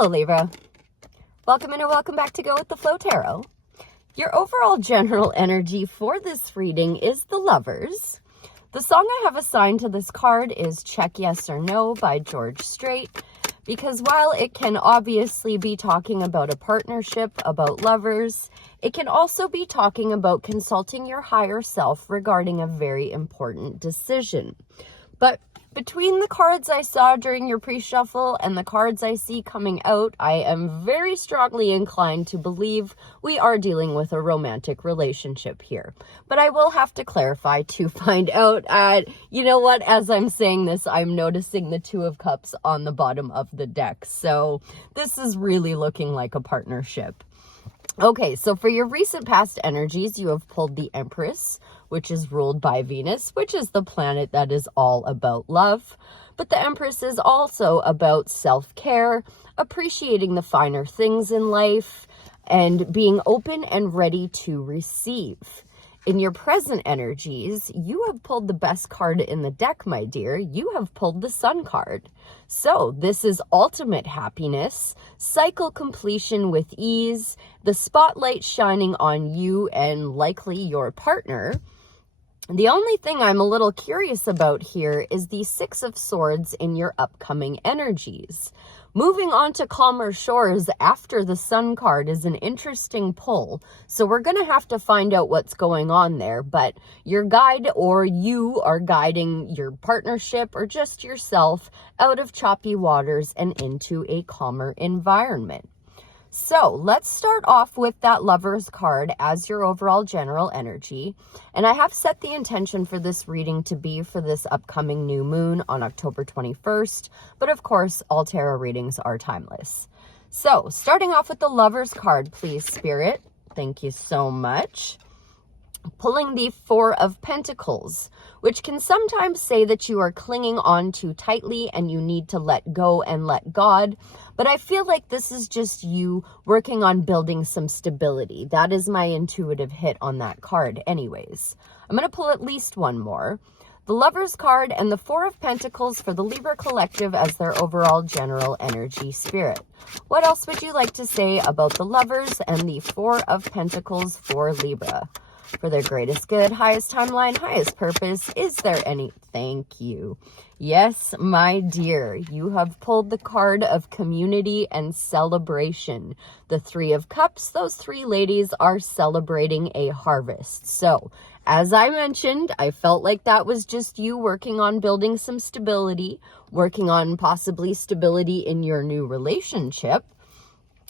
Hello, Libra. Welcome in or welcome back to Go With The Flow Tarot. Your overall general energy for this reading is the Lovers. The song I have assigned to this card is Check Yes or No by George Strait, because while it can obviously be talking about a partnership, about lovers, it can also be talking about consulting your higher self regarding a very important decision. But between the cards I saw during your pre-shuffle and the cards I see coming out, I am very strongly inclined to believe we are dealing with a romantic relationship here. But I will have to clarify to find out. You know what? As I'm saying this, I'm noticing the Two of Cups on the bottom of the deck. So this is really looking like a partnership. Okay, so for your recent past energies, you have pulled the Empress, which is ruled by Venus, which is the planet that is all about love. But the Empress is also about self-care, appreciating the finer things in life, and being open and ready to receive. In your present energies, you have pulled the best card in the deck, my dear. You have pulled the Sun card. So this is ultimate happiness, cycle completion with ease, the spotlight shining on you and likely your partner. The only thing I'm a little curious about here is the Six of Swords in your upcoming energies. Moving on to calmer shores after the Sun card is an interesting pull, so we're going to have to find out what's going on there, but your guide or you are guiding your partnership or just yourself out of choppy waters and into a calmer environment. So let's start off with that Lover's card as your overall general energy. And I have set the intention for this reading to be for this upcoming new moon on October 21st. But of course, all tarot readings are timeless. So starting off with the Lover's card, please, Spirit. Thank you so much. Pulling the Four of Pentacles, which can sometimes say that you are clinging on too tightly and you need to let go and let God. But I feel like this is just you working on building some stability. That is my intuitive hit on that card anyways. I'm going to pull at least one more. The Lover's card and the Four of Pentacles for the Libra Collective as their overall general energy, Spirit. What else would you like to say about the Lovers and the Four of Pentacles for Libra? For their greatest good, highest timeline, highest purpose, is there any? Thank you. Yes, my dear, you have pulled the card of community and celebration. The Three of Cups, those three ladies are celebrating a harvest. So, as I mentioned, I felt like that was just you working on building some stability, working on possibly stability in your new relationship.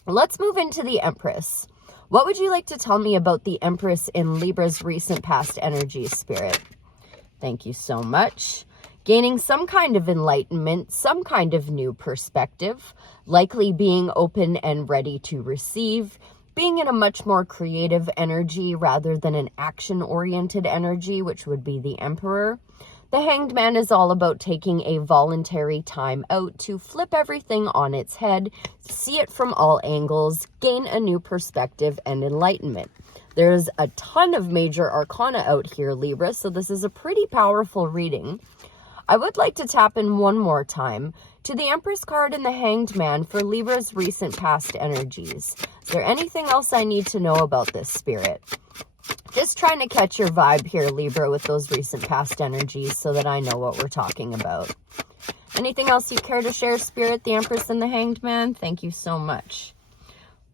Let's move into the Empress. What would you like to tell me about the Empress in Libra's recent past energy, Spirit? Thank you so much. Gaining some kind of enlightenment, some kind of new perspective, likely being open and ready to receive, being in a much more creative energy rather than an action-oriented energy, which would be the Emperor. The Hanged Man is all about taking a voluntary time out to flip everything on its head, see it from all angles, gain a new perspective and enlightenment. There's a ton of major arcana out here, Libra, so this is a pretty powerful reading. I would like to tap in one more time to the Empress card and the Hanged Man for Libra's recent past energies. Is there anything else I need to know about this, Spirit? Just trying to catch your vibe here, Libra, with those recent past energies so that I know what we're talking about. Anything else you care to share, Spirit, the Empress and the Hanged Man? Thank you so much.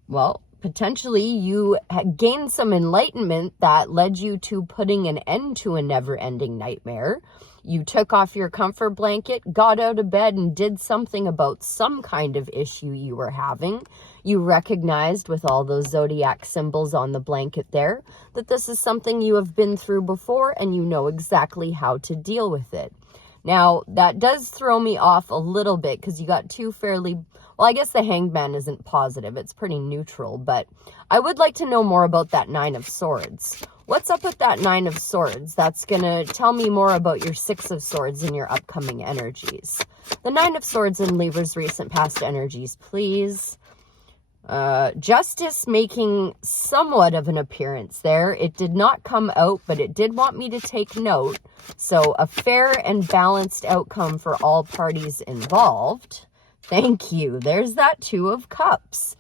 Well, potentially you gained some enlightenment that led you to putting an end to a never-ending nightmare. You took off your comfort blanket, got out of bed, and did something about some kind of issue you were having. You recognized with all those zodiac symbols on the blanket there that this is something you have been through before and you know exactly how to deal with it. Now, that does throw me off a little bit because you got two fairly... Well, I guess the Hanged Man isn't positive. It's pretty neutral, but I would like to know more about that Nine of Swords. What's up with that Nine of Swords? That's going to tell me more about your Six of Swords in your upcoming energies. The Nine of Swords in Libra's recent past energies, please. Justice making somewhat of an appearance there. It did not come out, but it did want me to take note. So a fair and balanced outcome for all parties involved. Thank you. There's that Two of Cups.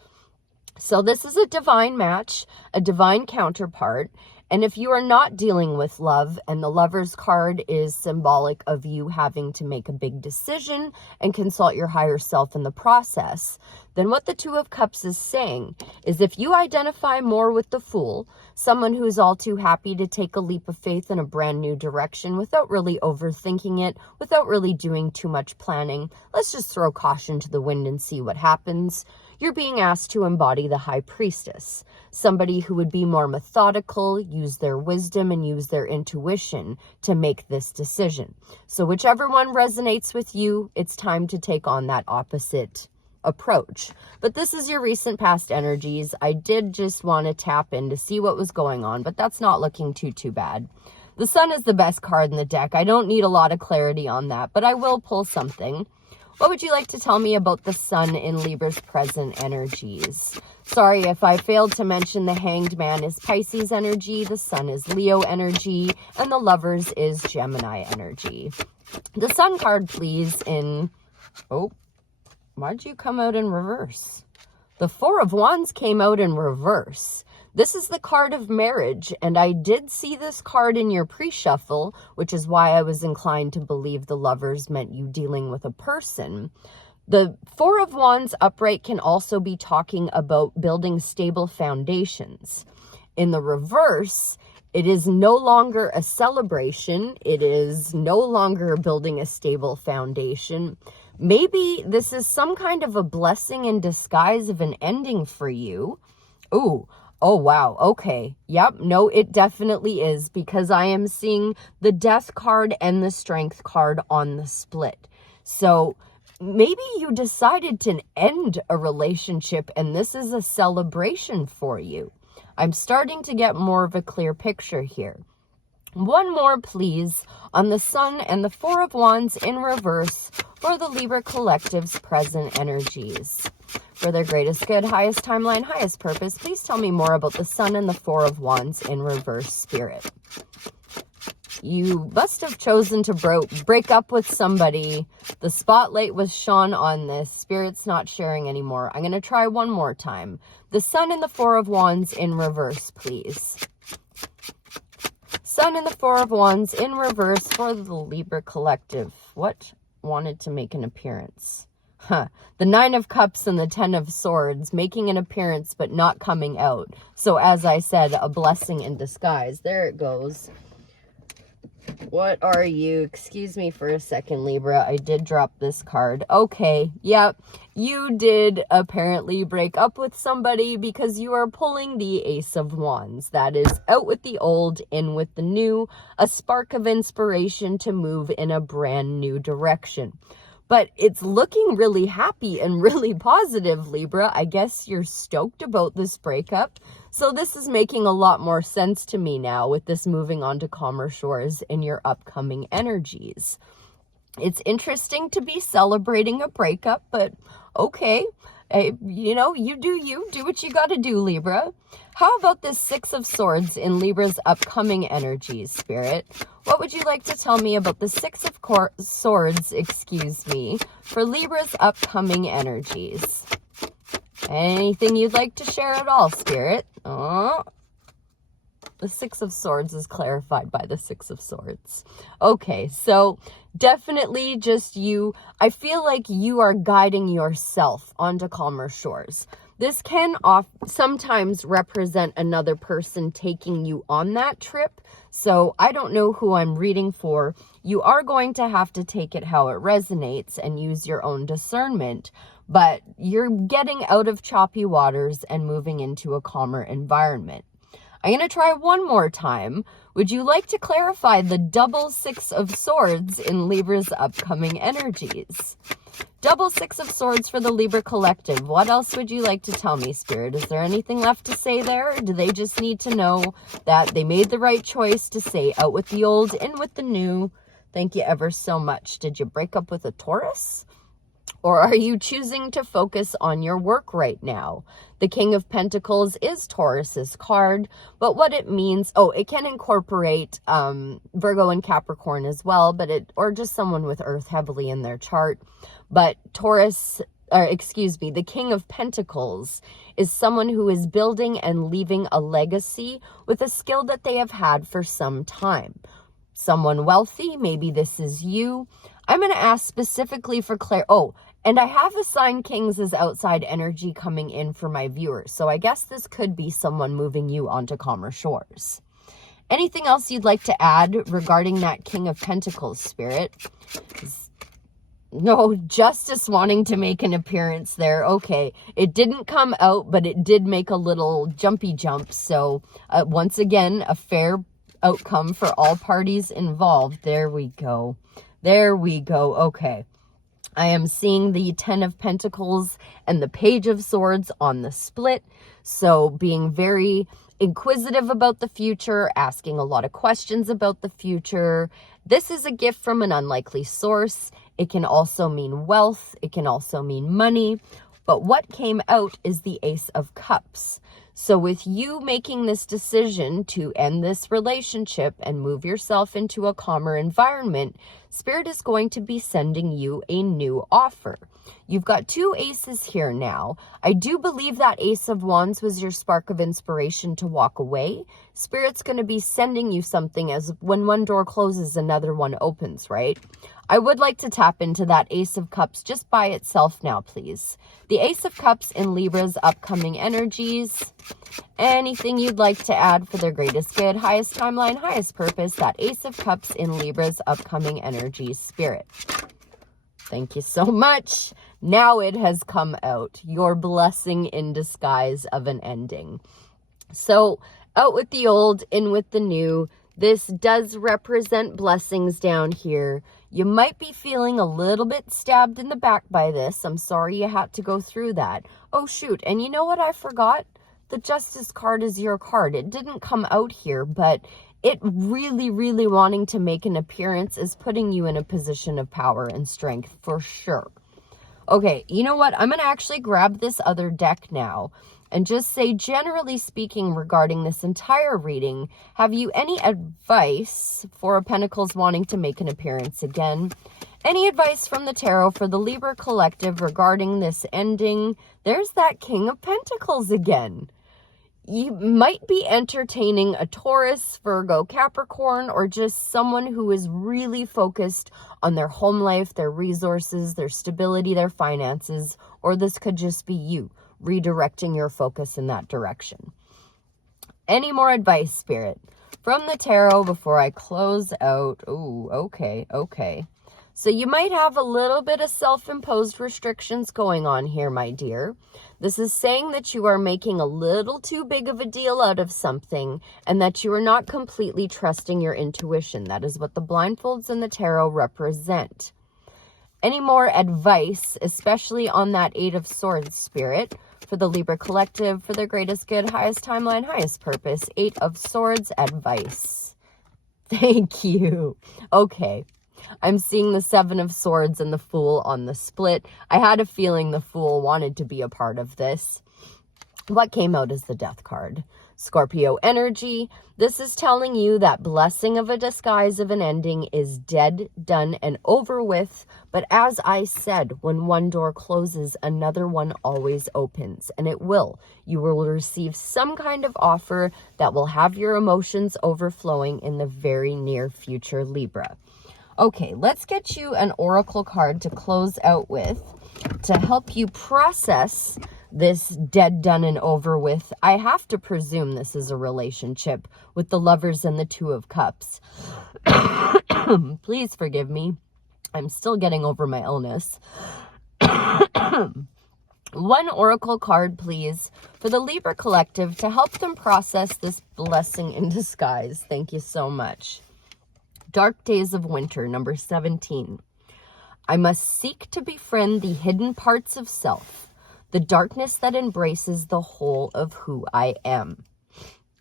So this is a divine match, a divine counterpart. And if you are not dealing with love and the Lover's card is symbolic of you having to make a big decision and consult your higher self in the process, then what the Two of Cups is saying is if you identify more with the Fool, someone who's all too happy to take a leap of faith in a brand new direction without really overthinking it, without really doing too much planning, let's just throw caution to the wind and see what happens. You're being asked to embody the High Priestess, somebody who would be more methodical, use their wisdom and use their intuition to make this decision. So whichever one resonates with you, it's time to take on that opposite approach. But this is your recent past energies. I did just want to tap in to see what was going on, but that's not looking too bad. The Sun is the best card in the deck. I don't need a lot of clarity on that, but I will pull something. What would you like to tell me about the Sun in Libra's present energies? Sorry if I failed to mention the Hanged Man is Pisces energy, the Sun is Leo energy, and the Lovers is Gemini energy. The Sun card, please, in... Oh, why'd you come out in reverse? The Four of Wands came out in reverse. This is the card of marriage, and I did see this card in your pre-shuffle, which is why I was inclined to believe the Lovers meant you dealing with a person. The Four of Wands upright can also be talking about building stable foundations. In the reverse, it is no longer a celebration. It is no longer building a stable foundation. Maybe this is some kind of a blessing in disguise of an ending for you. Ooh. Oh, wow. Okay. Yep. No, it definitely is, because I am seeing the Death card and the Strength card on the split. So maybe you decided to end a relationship and this is a celebration for you. I'm starting to get more of a clear picture here. One more, please, on the Sun and the Four of Wands in reverse for the Libra Collective's present energies. For their greatest good, highest timeline, highest purpose, please tell me more about the Sun and the Four of Wands in reverse, Spirit. You must have chosen to break up with somebody. The spotlight was shone on this. Spirit's not sharing anymore. I'm going to try one more time. The Sun and the Four of Wands in reverse, please. Sun and the Four of Wands in reverse for the Libra Collective. What wanted to make an appearance? The Nine of Cups and the Ten of Swords making an appearance but not coming out. So as I said, a blessing in disguise. There it goes. What are you? Excuse me for a second, Libra. I did drop this card. Okay, yep. You did apparently break up with somebody because you are pulling the Ace of Wands. That is out with the old, in with the new. A spark of inspiration to move in a brand new direction. But it's looking really happy and really positive, Libra. I guess you're stoked about this breakup. So this is making a lot more sense to me now with this moving on to calmer shores in your upcoming energies. It's interesting to be celebrating a breakup, but okay. You know, you do what you got to do, Libra. How about this Six of Swords in Libra's upcoming energies, Spirit? What would you like to tell me about the Six of Swords, for Libra's upcoming energies? Anything you'd like to share at all, Spirit? Oh, the Six of Swords is clarified by the Six of Swords. Okay, so definitely just you. I feel like you are guiding yourself onto calmer shores. This can sometimes represent another person taking you on that trip. So I don't know who I'm reading for. You are going to have to take it how it resonates and use your own discernment. But you're getting out of choppy waters and moving into a calmer environment. I'm going to try one more time. Would you like to clarify the double Six of Swords in Libra's upcoming energies? Double Six of Swords for the Libra Collective. What else would you like to tell me, Spirit? Is there anything left to say there? Or do they just need to know that they made the right choice to say out with the old, in with the new? Thank you ever so much. Did you break up with a Taurus? Or are you choosing to focus on your work right now? The King of Pentacles is Taurus's card, but what it means, it can incorporate Virgo and Capricorn as well, or just someone with Earth heavily in their chart. But Taurus the King of Pentacles is someone who is building and leaving a legacy with a skill that they have had for some time. Someone wealthy, maybe this is you. I'm going to ask specifically for and I have assigned kings as outside energy coming in for my viewers. So I guess this could be someone moving you onto calmer shores. Anything else you'd like to add regarding that King of Pentacles, Spirit? No, Justice wanting to make an appearance there. Okay, it didn't come out, but it did make a little jumpy jump. So once again, a fair outcome for all parties involved. There we go. There we go. Okay. I am seeing the 10 of Pentacles and the Page of Swords on the split. So being very inquisitive about the future, asking a lot of questions about the future. This is a gift from an unlikely source. It can also mean wealth. It can also mean money. But what came out is the Ace of Cups. So with you making this decision to end this relationship and move yourself into a calmer environment, Spirit is going to be sending you a new offer. You've got 2 aces here now. I do believe that Ace of Wands was your spark of inspiration to walk away. Spirit's going to be sending you something, as when one door closes, another one opens, right? I would like to tap into that Ace of Cups just by itself now, please. The Ace of Cups in Libra's upcoming energies. Anything you'd like to add for their greatest good, highest timeline, highest purpose, that Ace of Cups in Libra's upcoming energies, Spirit. Thank you so much. Now it has come out. Your blessing in disguise of an ending. So out with the old, in with the new. This does represent blessings down here. You might be feeling a little bit stabbed in the back by this. I'm sorry you had to go through that. Oh, shoot. And you know what I forgot? The Justice card is your card. It didn't come out here, but it really, really wanting to make an appearance is putting you in a position of power and strength for sure. Okay, you know what? I'm going to actually grab this other deck now and just say, generally speaking, regarding this entire reading, have you any advice for Pentacles wanting to make an appearance again? Any advice from the tarot for the Libra collective regarding this ending? There's that King of Pentacles again. You might be entertaining a Taurus, Virgo, Capricorn, or just someone who is really focused on their home life, their resources, their stability, their finances, or this could just be you redirecting your focus in that direction. Any more advice, Spirit, from the tarot before I close out? Ooh, okay. So you might have a little bit of self-imposed restrictions going on here, my dear. This is saying that you are making a little too big of a deal out of something and that you are not completely trusting your intuition. That is what the blindfolds and the tarot represent. Any more advice, especially on that 8 of Swords, Spirit, for the Libra collective, for their greatest good, highest timeline, highest purpose? 8 of Swords advice. Thank you. Okay. I'm seeing the 7 of Swords and the Fool on the split. I had a feeling the Fool wanted to be a part of this. What came out is the Death card. Scorpio energy. This is telling you that blessing of a disguise of an ending is dead, done, and over with. But as I said, when one door closes, another one always opens. And it will. You will receive some kind of offer that will have your emotions overflowing in the very near future, Libra. Okay, let's get you an oracle card to close out with to help you process this dead, done, and over with. I have to presume this is a relationship with the Lovers and the 2 of Cups. Please forgive me. I'm still getting over my illness. One oracle card, please, for the Libra collective to help them process this blessing in disguise. Thank you so much. Dark Days of Winter, number 17. I must seek to befriend the hidden parts of self, the darkness that embraces the whole of who I am.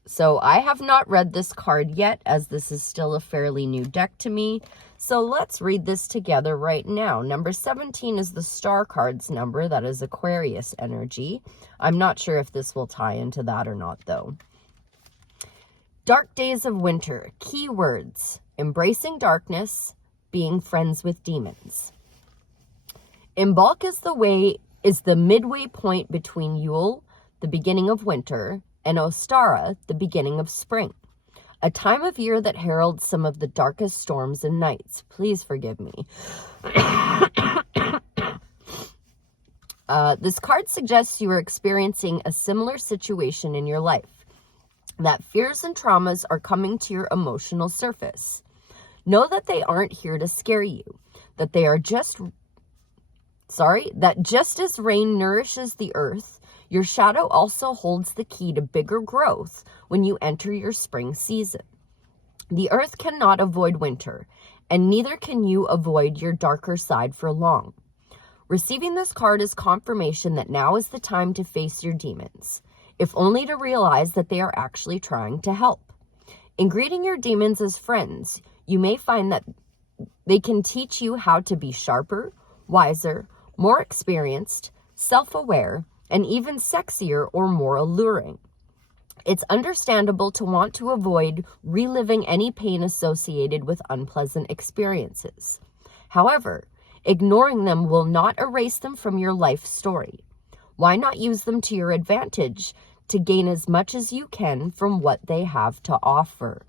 So I have not read this card yet, as this is still a fairly new deck to me. So let's read this together right now. Number 17 is the Star card's number. That is Aquarius energy. I'm not sure if this will tie into that or not, though. Dark Days of Winter. Keywords: embracing darkness, being friends with demons. Imbolc is the way is the midway point between Yule, the beginning of winter, and Ostara, the beginning of spring. A time of year that heralds some of the darkest storms and nights. Please forgive me. This card suggests you are experiencing a similar situation in your life, that fears and traumas are coming to your emotional surface. Know that they aren't here to scare you, that they are that just as rain nourishes the earth, your shadow also holds the key to bigger growth when you enter your spring season. The earth cannot avoid winter, and neither can you avoid your darker side for long. Receiving this card is confirmation that now is the time to face your demons, if only to realize that they are actually trying to help. In greeting your demons as friends, you may find that they can teach you how to be sharper, wiser, more experienced, self-aware, and even sexier or more alluring. It's understandable to want to avoid reliving any pain associated with unpleasant experiences. However, ignoring them will not erase them from your life story. Why not use them to your advantage to gain as much as you can from what they have to offer?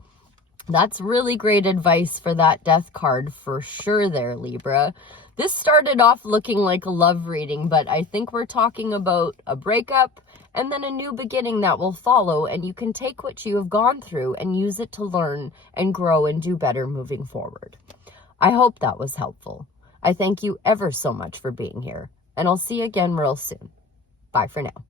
That's really great advice for that death card for sure there, Libra. This started off looking like a love reading, but I think we're talking about a breakup and then a new beginning that will follow, and you can take what you have gone through and use it to learn and grow and do better moving forward. I hope that was helpful. I thank you ever so much for being here, and I'll see you again real soon. Bye for now.